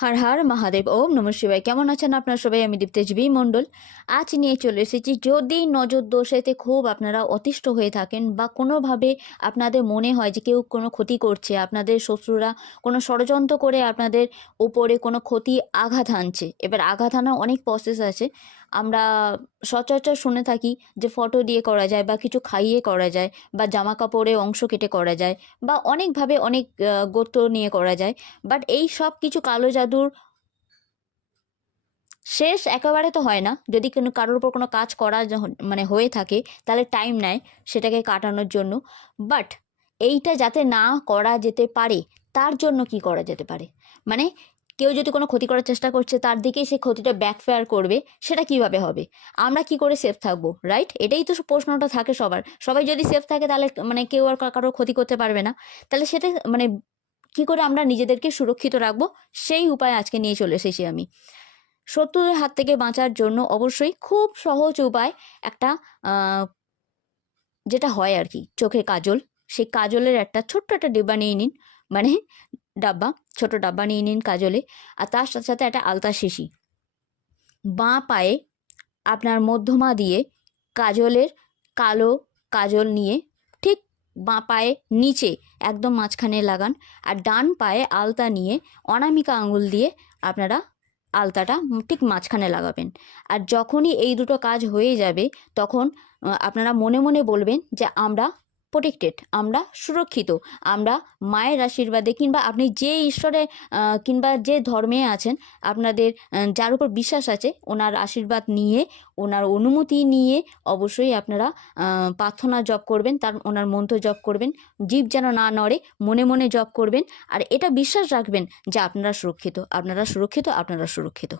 হর হর মহাদেব, ওম নমঃ শিবায়। কেমন আছেন আপনারা সবাই? আমি দীপ্তেজবি মণ্ডল আজ নিয়ে চলে এসেছি। যদি নজর দোষেতে খুব আপনারা অতিষ্ঠ হয়ে থাকেন বা কোনোভাবে আপনাদের মনে হয় যে কেউ কোনো ক্ষতি করছে, আপনাদের শত্রুরা কোনো ষড়যন্ত্র করে আপনাদের উপরে কোনো ক্ষতি আঘাত হানছে। এবার আঘাত হানার অনেক প্রসেস আছে। আমরা সচরাচর শুনে থাকি যে ফটো দিয়ে করা যায়, বা কিছু খাইয়ে করা যায়, বা জামা কাপড়ে অংশ কেটে করা যায়, বা অনেকভাবে অনেক গোত্র নিয়ে করা যায়। বাট এই সব কিছু কালো জাদুর শেষ একেবারে তো হয় না। যদি কোনো কারোর উপর কোনো কাজ করা মানে হয়ে থাকে, তাহলে টাইম নেয় সেটাকে কাটানোর জন্য। বাট এইটা যাতে না করা যেতে পারে, তার জন্য কি করা যেতে পারে, মানে কেউ যদি কোনো ক্ষতি করার চেষ্টা করছে, তার দিকেই সে ক্ষতিটা ব্যাকফায়ার করবে, সেটা কিভাবে হবে? আমরা কি করে সেফ থাকবো, রাইট? এটাই তো প্রশ্নটা থাকে সবার। সবাই যদি সেফ থাকে, তাহলে মানে কেউ আর কারোর ক্ষতি করতে পারবে না। তাহলে সেটা মানে কি করে আমরা নিজেদেরকে সুরক্ষিত রাখবো, সেই উপায় আজকে নিয়ে চলে এসেছি আমি। শত্রুদের হাত থেকে বাঁচার জন্য অবশ্যই খুব সহজ উপায় একটা, যেটা হয় আর কি, চোখে কাজল। সেই কাজলের একটা ছোট্ট একটা ডিব্বা নিয়ে নিন, মানে ডাব্বা, ছোট ডাব্বা নিয়ে নিন কাজলে। আর তার সাথে সাথে একটা আলতা শিশি। বাঁ পায়ে আপনার মধ্যমা দিয়ে কাজলের কালো কাজল নিয়ে ঠিক বাঁ পায়ে নিচে একদম মাঝখানে লাগান। আর ডান পায়ে আলতা নিয়ে অনামিকা আঙুল দিয়ে আপনারা আলতাটা ঠিক মাঝখানে লাগাবেন। আর যখনই এই দুটো কাজ হয়ে যাবে, তখন আপনারা মনে মনে বলবেন যে আমরা প্রোটেক্টেড, আমরা সুরক্ষিত, আমরা মায়ের আশীর্বাদে, কিংবা আপনি যে ঈশ্বরে কিংবা যে ধর্মে আছেন, আপনাদের যার উপর বিশ্বাস আছে, ওনার আশীর্বাদ নিয়ে, ওনার অনুমতি নিয়ে অবশ্যই আপনারা প্রার্থনা জপ করবেন, তার ওনার মন্ত্র জপ করবেন। জীব যেন না নড়ে, মনে মনে জপ করবেন। আর এটা বিশ্বাস রাখবেন যে আপনারা সুরক্ষিত, আপনারা সুরক্ষিত, আপনারা সুরক্ষিত।